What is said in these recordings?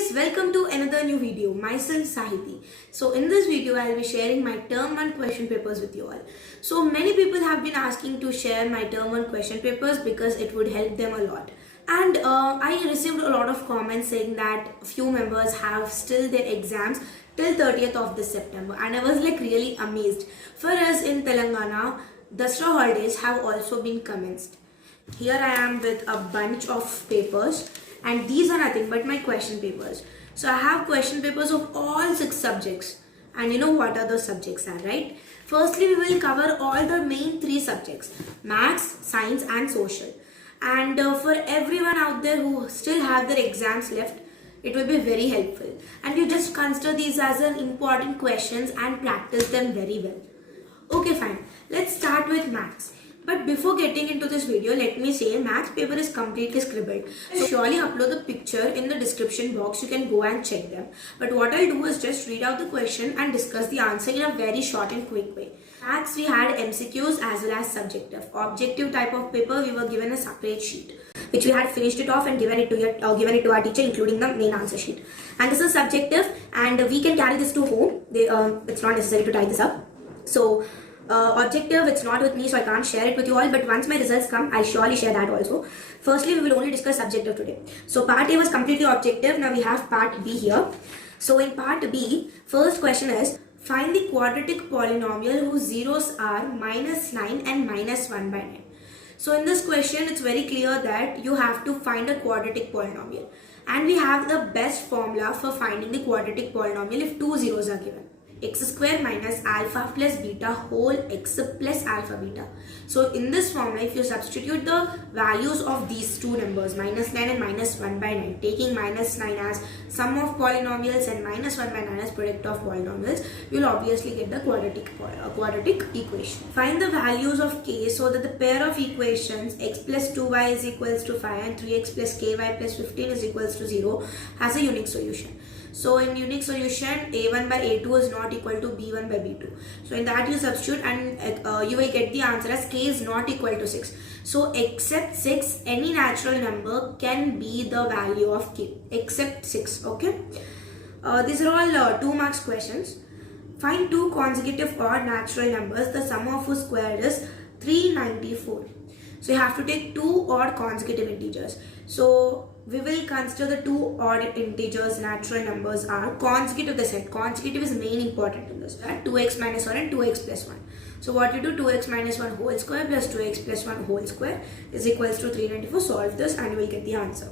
guys, welcome to another new video. Myself Sahithi. So in this video I will be sharing my term 1 question papers with you all. So many people have been asking to share my term 1 question papers because it would help them a lot. And I received a lot of comments saying that few members have still their exams till 30th of this September, and I was like really amazed. For us in Telangana, Dasra holidays have also been commenced. Here I am with a bunch of papers, and these are nothing but my question papers. So I have question papers of all 6 subjects, and you know what other subjects are, right? Firstly, we will cover all the main 3 subjects: maths, science and social. And for everyone out there who still have their exams left, it will be very helpful, and you just consider these as an important questions and practice them very well. Okay, fine, let's start with maths. But before getting into this video, let me say maths paper is completely scribbled. So surely upload the picture in the description box. You can go and check them. But what I'll do is just read out the question and discuss the answer in a very short and quick way. Maths, we had MCQs as well as subjective. Objective type of paper, we were given a separate sheet, which we had finished it off and given it to our teacher, including the main answer sheet. And this is subjective, and we can carry this to home. It's not necessary to tie this up. So objective, it's not with me, so I can't share it with you all, but once my results come, I'll surely share that also. Firstly, we will only discuss subjective today. So part A was completely objective. Now we have part B here. So in part B, first question is, find the quadratic polynomial whose zeros are -9 and -1 by 9. So in this question, it's very clear that you have to find a quadratic polynomial. And we have the best formula for finding the quadratic polynomial if 2 zeros are given. X square minus alpha plus beta whole x plus alpha beta. So in this formula, if you substitute the values of these two numbers, -9 and -1 by 9, taking -9 as sum of polynomials and -1 by 9 as product of polynomials, you'll obviously get the quadratic equation. Find the values of k so that the pair of equations x plus 2y is equals to 5 and 3x plus ky plus 15 is equals to 0 has a unique solution. So in unique solution, a1 by a2 is not equal to b1 by b2. So in that you substitute, and you will get the answer as k is not equal to 6. So except 6, any natural number can be the value of k except 6. Okay. These are all 2 marks questions. Find 2 consecutive odd natural numbers, the sum of whose square is 394. So you have to take 2 odd consecutive integers. So we will consider the 2 odd integers natural numbers are consecutive. They said consecutive is main important in this. 2x minus 1 and 2x plus 1. So what you do, 2x minus 1 whole square plus 2x plus 1 whole square is equals to 394. Solve this and you will get the answer.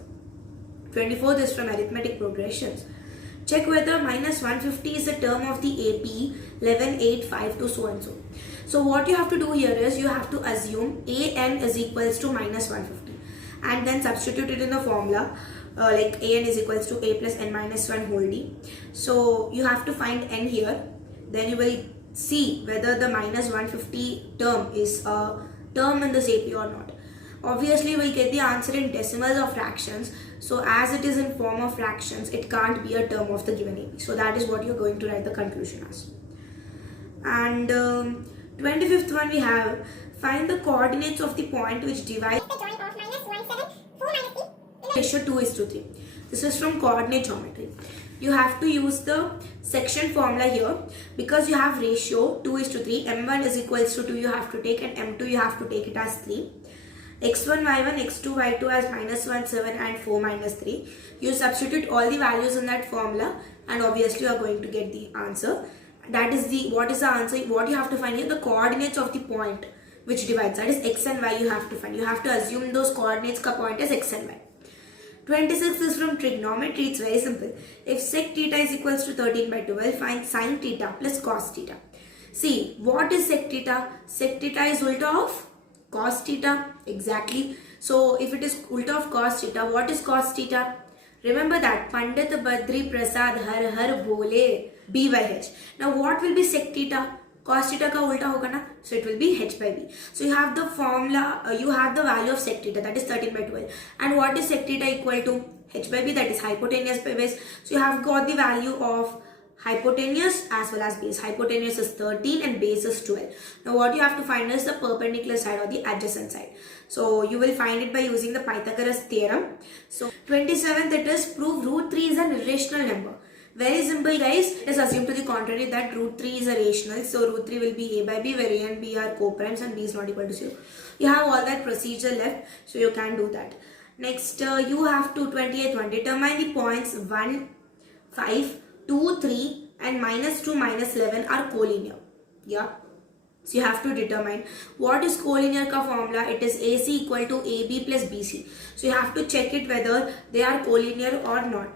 24th is from arithmetic progressions. Check whether -150 is a term of the AP 11,852 so and so. So what you have to do here is you have to assume an is equals to -150 and then substitute it in the formula, like an is equals to a plus n minus 1 whole d. So you have to find n here, then you will see whether the -150 term is a term in this AP or not. Obviously we'll get the answer in decimals or fractions, so as it is in form of fractions, it can't be a term of the given AP. So that is what you're going to write the conclusion as. And 25th one, we have find the coordinates of the point which divides ratio 2:3. This is from coordinate geometry. You have to use the section formula here because you have ratio 2:3. m1 is equals to 2 you have to take, and m2 you have to take it as 3. x1 y1 x2 y2 as -1 7 and 4 -3. You substitute all the values in that formula and obviously you are going to get the answer. That is what is the answer? What you have to find here, the coordinates of the point which divides, that is x and y you have to find. You have to assume those coordinates ka point as x and y. 26 is from trigonometry. It's very simple. If sec theta is equals to 13 by 12, find sin theta plus cos theta. See, what is sec theta? Sec theta is ulta of cos theta. Exactly. So if it is ulta of cos theta, what is cos theta? Remember that Pandit Badri Prasad har har bole b by h. Now what will be sec theta? Cos theta ka ulta hoga na, so it will be h by b. So you have the formula, you have the value of sec theta, that is 13 by 12. And what is sec theta equal to? H by b, that is hypotenuse by base. So you have got the value of hypotenuse as well as base. Hypotenuse is 13 and base is 12. Now what you have to find is the perpendicular side or the adjacent side. So you will find it by using the Pythagoras theorem. So 27th, it is prove root 3 is an irrational number. Very simple, guys. It is assumed to the contrary that root 3 is a rational. So root 3 will be a by b, where a and b are co-primes and b is not equal to 0. You have all that procedure left, so you can do that. Next, you have to 28th one. Determine the points 1, 5, 2, 3 and minus 2, minus 11 are collinear. Yeah. So you have to determine what is collinear ka formula. It is AC equal to AB plus BC. So you have to check it whether they are collinear or not.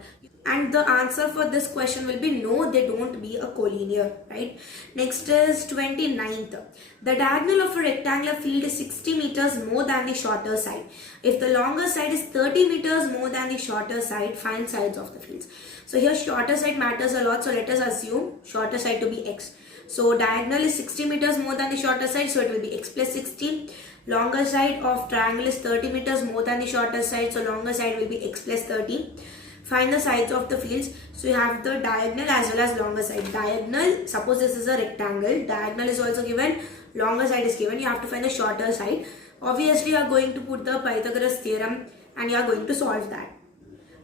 And the answer for this question will be no, they don't be a collinear, right? Next is 29th. The diagonal of a rectangular field is 60 meters more than the shorter side. If the longer side is 30 meters more than the shorter side, find sides of the fields. So here shorter side matters a lot. So let us assume shorter side to be x. So diagonal is 60 meters more than the shorter side. So it will be x plus 60. Longer side of triangle is 30 meters more than the shorter side. So longer side will be x plus 30. Find the sides of the fields. So you have the diagonal as well as longer side. Diagonal, suppose this is a rectangle. Diagonal is also given. Longer side is given. You have to find the shorter side. Obviously, you are going to put the Pythagoras theorem and you are going to solve that.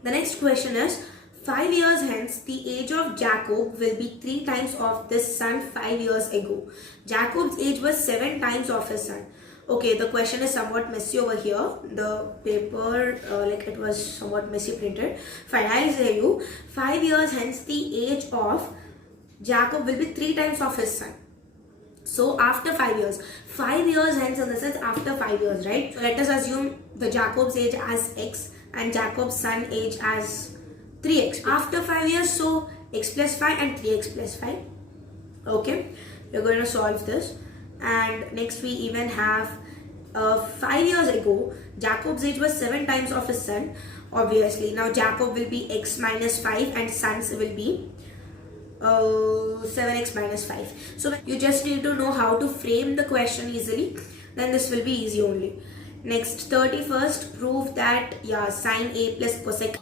The next question is, 5 years hence, the age of Jacob will be 3 times of this son 5 years ago. Jacob's age was 7 times of his son. Okay, the question is somewhat messy over here. The paper, it was somewhat messy printed. Fine, I'll tell you. 5 years hence, the age of Jacob will be 3 times of his son. So after 5 years. 5 years hence in the sense after 5 years, right? So let us assume the Jacob's age as x and Jacob's son age as 3x. After 5 years, so x plus 5 and 3x plus 5. Okay, we're going to solve this. And next we even have 5 years ago, Jacob's age was 7 times of his son. Obviously, now Jacob will be x minus 5 and sons will be 7x minus 5. So you just need to know how to frame the question easily. Then this will be easy only. Next, 31st, prove that sine A plus cosec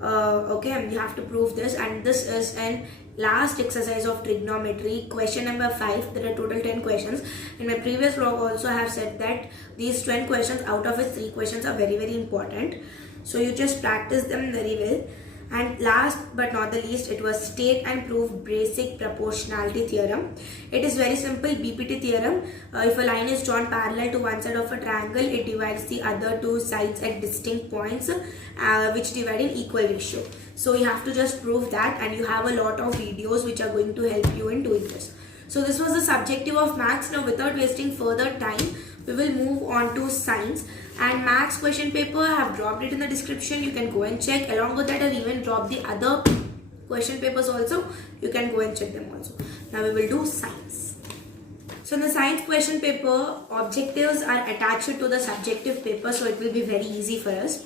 okay, you have to prove this, and this is an last exercise of trigonometry, question number 5. There are total 10 questions. In my previous vlog also I have said that these 10 questions, out of which 3 questions are very important. So you just practice them very well. And last but not the least, it was state and prove basic proportionality theorem. It is very simple, BPT theorem. If a line is drawn parallel to one side of a triangle, it divides the other 2 sides at distinct points which divide in equal ratio. So you have to just prove that, and you have a lot of videos which are going to help you in doing this. So this was the subjective of maths. Now without wasting further time, we will move on to science. And maths question paper, I have dropped it in the description. You can go and check. Along with that, I have even dropped the other question papers also. You can go and check them also. Now we will do science. So in the science question paper, objectives are attached to the subjective paper, so it will be very easy for us.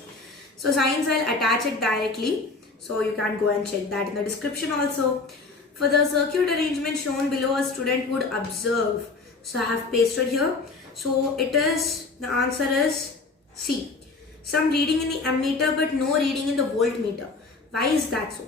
So science, I'll attach it directly, so you can go and check that in the description also. For the circuit arrangement shown below, a student would observe. So I have pasted here. So it is, the answer is C. Some reading in the ammeter but no reading in the voltmeter. Why is that so?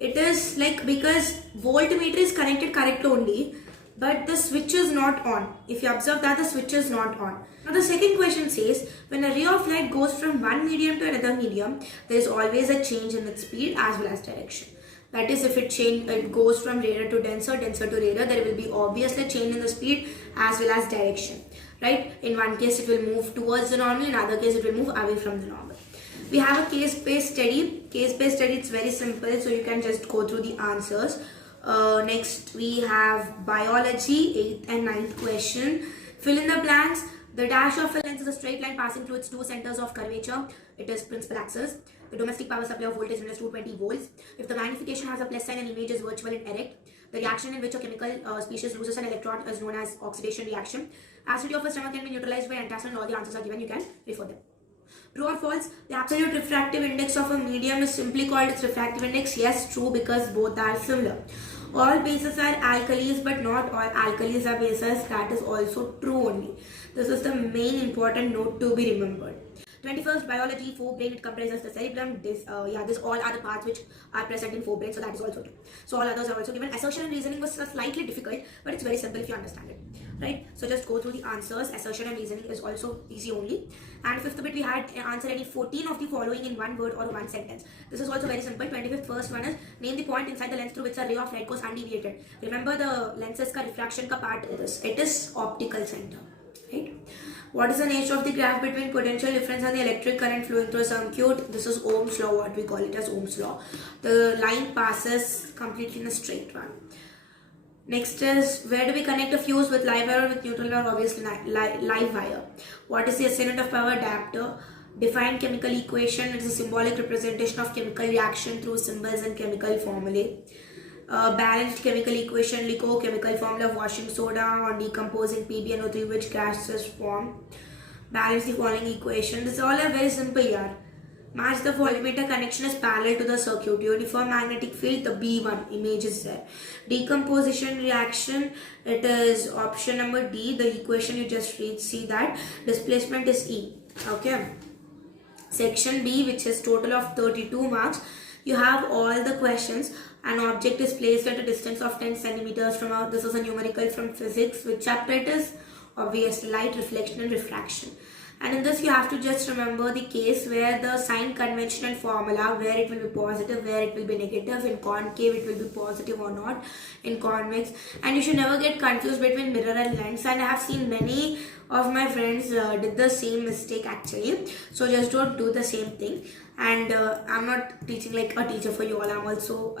It is like because voltmeter is connected correct only, but the switch is not on. If you observe that, the switch is not on. Now the second question says, when a ray of light goes from one medium to another medium, there is always a change in its speed as well as direction. That is, if it goes from rarer to denser, denser to rarer, there will be obviously a change in the speed as well as direction. Right? In one case it will move towards the normal, in other case it will move away from the normal. We have a case-based study. Case-based study, it's very simple, so you can just go through the answers. Next we have biology, 8th and 9th question. Fill in the blanks. The dash of a lens is a straight line passing through its 2 centers of curvature. It is principal axis. The domestic power supply of voltage is 220 volts. If the magnification has a plus sign and image is virtual and erect, the reaction in which a chemical species loses an electron is known as oxidation reaction. Acidity of a stomach can be neutralized by antacid, and all the answers are given. You can refer them. True or false? The absolute refractive index of a medium is simply called its refractive index. Yes, true, because both are similar. All bases are alkalis, but not all alkalis are bases. That is also true only. This is the main important note to be remembered. 21st, biology, forebrain, it comprises the cerebrum. This all are the parts which are present in forebrain, so that is also true. So all others are also given. Assertion and reasoning was slightly difficult, but it's very simple if you understand it, right? So just go through the answers. Assertion and reasoning is also easy only. And fifth bit, we had answer any 14 of the following in one word or one sentence. This is also very simple. 25th, first one is name the point inside the lens through which a ray of light goes undeviated. Remember the lenses ka refraction ka part is this. It is optical center, right? What is the nature of the graph between potential difference and the electric current flowing through a circuit? This is Ohm's law, what we call it as Ohm's law. The line passes completely in a straight one. Next is, where do we connect a fuse with live wire or with neutral wire? Obviously live wire. What is the SI unit of power? Diopter. Define chemical equation. It is a symbolic representation of chemical reaction through symbols and chemical formulae. Balanced chemical equation, LICO, chemical formula of washing soda on decomposing PbNO3, which gases form. Balance the following equation. This all are very simple here. Match the voltmeter connection is parallel to the circuit. Uniform magnetic field, the B1 image is there. Decomposition reaction, it is option number D. The equation you just read, see that. Displacement is E. Okay. Section B, which is total of 32 marks. You have all the questions. An object is placed at a distance of 10 centimeters from out. This is a numerical from physics. Which chapter it is? Obviously, light, reflection and refraction. And in this you have to just remember the case where the sign convention and formula, where it will be positive, where it will be negative. In concave it will be positive or not. In convex. And you should never get confused between mirror and lens. And I have seen many of my friends did the same mistake actually. So just don't do the same thing. And I'm not teaching like a teacher for you all. I'm also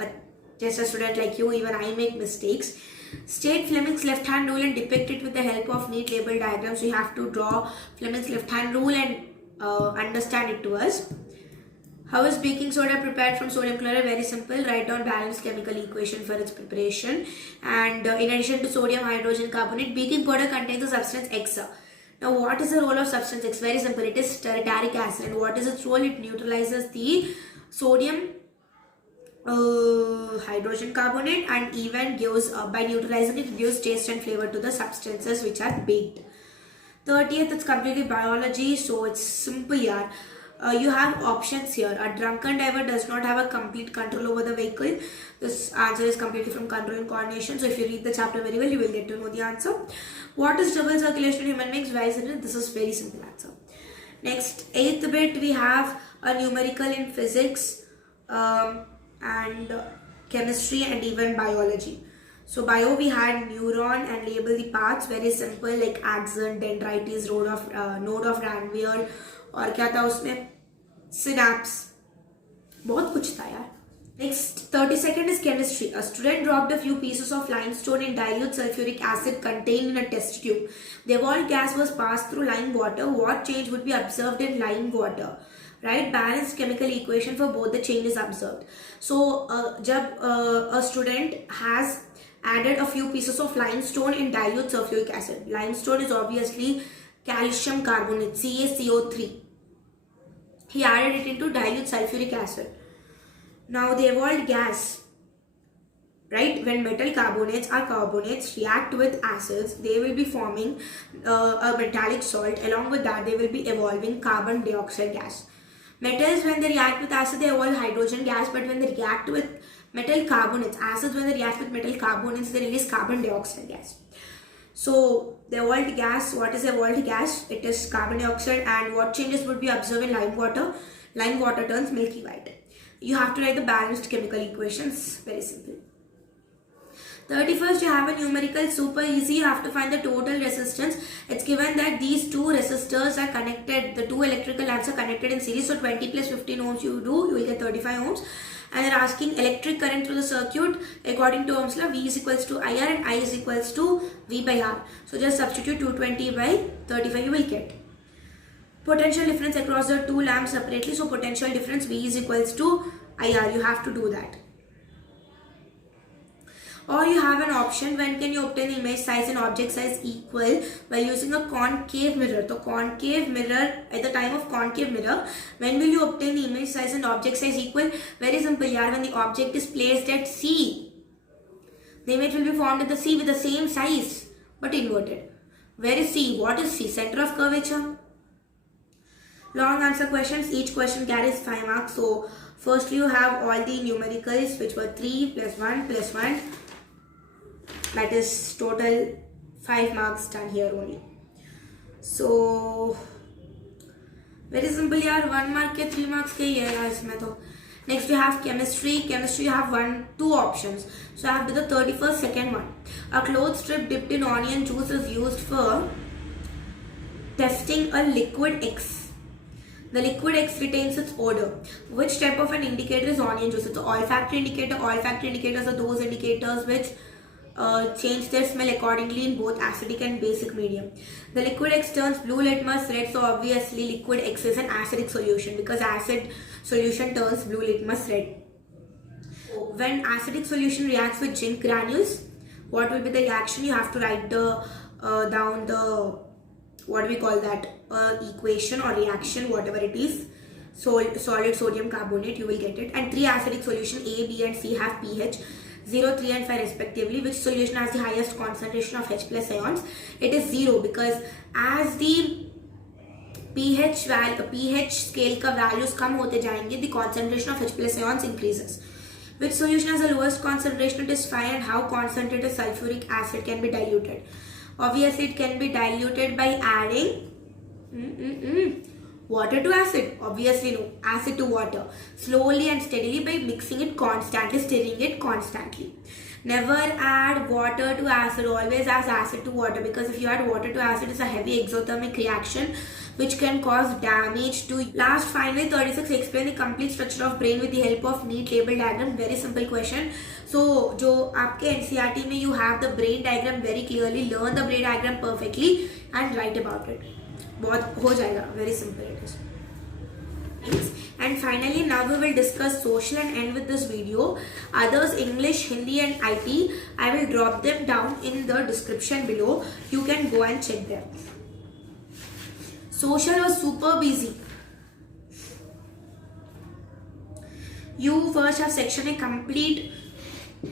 just a student like you. Even I make mistakes. State Fleming's left hand rule and depict it with the help of neat label diagrams. So you have to draw Fleming's left hand rule and understand it to us. How is baking soda prepared from sodium chloride? Very simple. Write down balanced chemical equation for its preparation. And in addition to sodium hydrogen carbonate, baking powder contains the substance X. Now what is the role of substance X? Very simple. It is stearic acid. And what is its role? It neutralizes the sodium hydrogen carbonate and even gives, by neutralizing it, gives taste and flavor to the substances which are baked. 30th, it's completely biology, so it's simple here. You have options here. A drunken driver does not have a complete control over the vehicle. This answer is completely from control and coordination. So if you read the chapter very well, you will get to know the answer. What is double circulation in human beings? Why is it? This is very simple answer. Next, 8th bit, we have a numerical in physics and chemistry and even biology. So bio we had neuron and label the parts. Very simple, like axon, dendrites, node of Ranvier और क्या था उसमें synapse. बहुत कुछ था यार. Next, 32nd is chemistry. A student dropped a few pieces of limestone in dilute sulfuric acid contained in a test tube. The evolved gas was passed through lime water. What change would be observed in lime water? Right, balanced chemical equation for both the change is observed. So, जब a student has added a few pieces of limestone in dilute sulfuric acid. Limestone is obviously calcium carbonate, CaCO3. He added it into dilute sulfuric acid. Now the evolved gas, right, when metal carbonates or carbonates react with acids, they will be forming a metallic salt. Along with that, they will be evolving carbon dioxide gas. Metals, when they react with acid, they evolve hydrogen gas, but when they react with metal carbonates, acids, when they react with metal carbonates, they release carbon dioxide gas. So the evolved gas, what is evolved gas? It is carbon dioxide. And what changes would be observed in lime water? Lime water turns milky white. You have to write the balanced chemical equations. Very simple. 31st, you have a numerical, super easy. You have to find the total resistance. It's given that these two resistors are connected, the two electrical lamps are connected in series. So 20 plus 15 ohms you will get 35 ohms. And they're asking electric current through the circuit according to Ohm's law. V is equals to IR and I is equals to V by R. So just substitute 220 by 35 you will get. Potential difference across the two lamps separately. So potential difference V is equals to IR. You have to do that. Or you have an option, when can you obtain the image size and object size equal by using a concave mirror. So concave mirror, at the time of concave mirror, when will you obtain the image size and object size equal? Very simple, yaar, when the object is placed at C. The image will be formed in the sea with the same size but inverted. Where is C? What is C? Center of curvature. Long answer questions. Each question carries 5 marks. So firstly you have all the numericals, which were 3 plus 1 plus 1. That is total 5 marks done here only. So very simple yaar, 1 mark ke 3 marks ke hi hai yaar isme to. Next we have chemistry. Chemistry you have two options. So I have to the 31st second one. A cloth strip dipped in onion juice is used for testing a liquid X. The liquid X retains its odor. Which type of an indicator is onion juice? It's an olfactory indicator. Olfactory indicators are those indicators which change their smell accordingly in both acidic and basic medium. The liquid X turns blue litmus red, so obviously liquid X is an acidic solution because acid solution turns blue litmus red. When acidic solution reacts with zinc granules, what will be the reaction? You have to write down the, what do we call that, equation or reaction, whatever it is. Solid sodium carbonate, you will get it. And 3 acidic solution A, B and C have pH 0, 3 and 5 respectively. Which solution has the highest concentration of H plus ions? It is 0, because as the pH scale ka values kam hote jayenge, the concentration of H plus ions increases. Which solution has the lowest concentration? It is 5. And how concentrated sulfuric acid can be diluted? Obviously it can be diluted by adding water to acid. Obviously no. Acid to water. Slowly and steadily by mixing it constantly, stirring it constantly. Never add water to acid. Always add acid to water, because if you add water to acid, it's a heavy exothermic reaction which can cause damage to. Last, finally, 36. Explain the complete structure of brain with the help of neat table diagram. Very simple question. So, जो आपके NCERT में you have the brain diagram very clearly. Learn the brain diagram perfectly and write about it. बहुत हो जाएगा. Very simple it is. And finally, now we will discuss social and end with this video. Others, English, Hindi and IT, I will drop them down in the description below. You can go and check them. Social was super busy. You first have section A complete.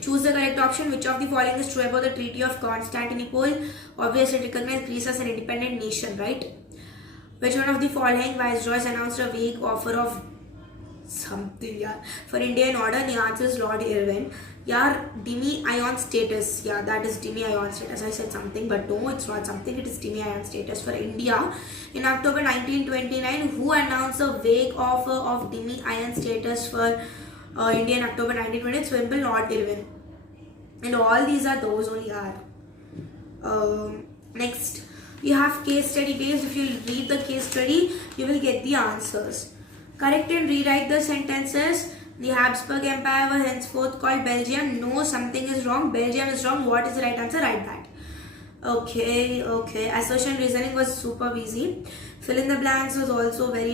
Choose the correct option. Which of the following is true about the Treaty of Constantinople? Obviously, recognize Greece as an independent nation, right? Which one of the following viceroys announced a vague offer of something for India in order? The answer is Lord Irwin. Demi-ion status. Yeah, that is demi-ion status. I said something, but no, it's not something. It is demi-ion status for India. In October 1929, who announced a vague offer of demi-ion status for India in October 1920? It's Lord Irwin. And all these are those only are. Next, you have case study based. If you read the case study, you will get the answers. Correct and rewrite the sentences. The Habsburg Empire was henceforth called Belgium. No, something is wrong. Belgium is wrong. What is the right answer? Write that. Okay. Assertion reasoning was super easy. Fill in the blanks was also very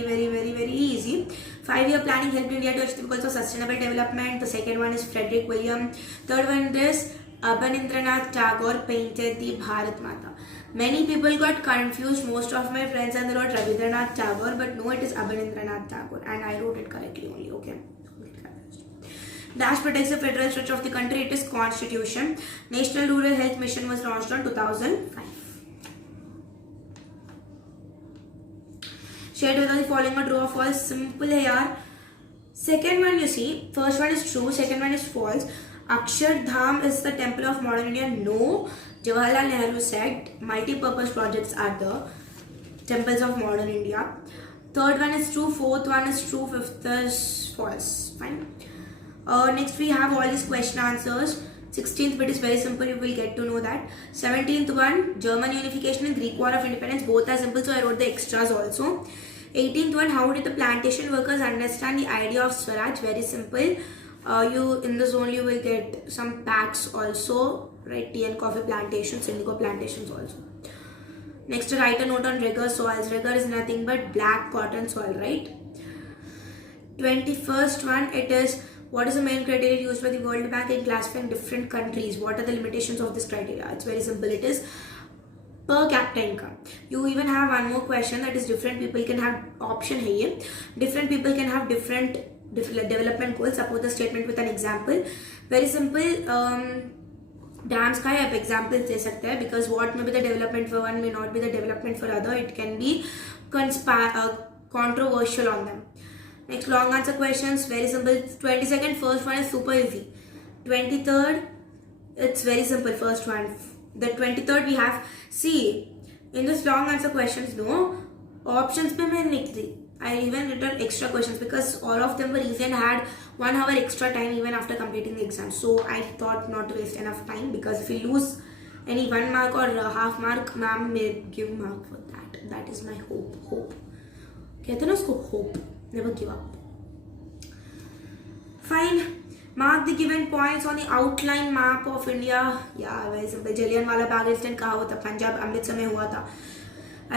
easy. 5-year planning helped India to achieve the goals of sustainable development. The second one is Frederick William. Third one is Abanindranath Tagore painted the Bharat Mata. Many people got confused. Most of my friends and they wrote Rabindranath Tagore, but no, it is Abanindranath Tagore, and I wrote it correctly only. Okay. Dash protects the federal structure of the country. It is Constitution. National Rural Health Mission was launched on 2005. Shade whether the following are true or false. Simple hai yaar. Second one you see. First one is true. Second one is false. Akshardham is the temple of modern India. No. Jawaharlal Nehru said multi-purpose projects are the temples of modern India. Third one is true. Fourth one is true. Fifth is false. Fine. Next we have all these question answers. 16th bit is very simple, you will get to know that. 17th one, German unification and Greek war of independence, both are simple, so I wrote the extras also. 18th one, how did the plantation workers understand the idea of Swaraj? Very simple. You in this only you will get some facts also, right? Tea and coffee plantations, indigo plantations also. Next, write a note on Reger soils. Reger is nothing but black cotton soil, right? 21st one, it is what is the main criteria used by the World Bank in classifying different countries? What are the limitations of this criteria? It's very simple. It is per capita income. You even have one more question, that is different people can have option here. Different people can have different development goals. Support the statement with an example. Very simple. Dams का आप examples दे सकते हैं, because what में be the development for one may not be the development for other, it can be controversial on them. Next long answer questions, very simple. 22nd, first one is super easy. 23rd, it's very simple. First one, the 23rd we have, see in this long answer questions, no options पे मैं लिख दी. I even written extra questions because all of them were easy and had 1 hour extra time even after completing the exam. So I thought not to waste enough time, because if you lose any 1 mark or half mark, ma'am may give mark for that. That is my hope. कहते हैं ना उसको hope, never give up. Fine. Mark the given points on the outline map of India. Yeah, very simple. Jallianwala Bagh incident कहाँ हुआ था? पंजाब अमृतसर में हुआ था.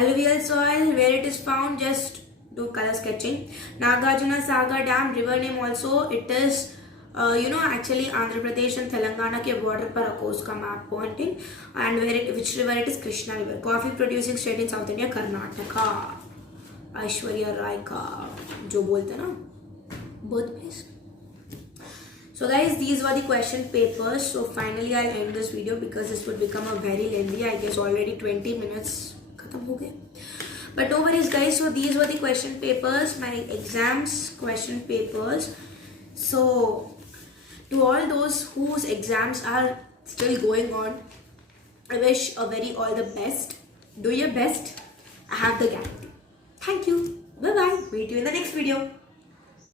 Alluvial soil, where it is found, just do color sketching. Nagarjuna Sagar Dam, river name also, it is actually Andhra Pradesh and Telangana के border पर occurs का map pointing. And which river it is? Krishna river. Coffee producing state in South India, Karnataka. Aishwarya Rai का जो बोलते हैं ना birthplace. So guys, these were the question papers. So finally I'll end this video because this would become a very lengthy. I guess already 20 minutes खत्म हो गए. But no worries guys. So these were the question papers, my exams question papers. So to all those whose exams are still going on, I wish a very all the best. Do your best. I have the guarantee. Thank you. Bye bye. Meet you in the next video.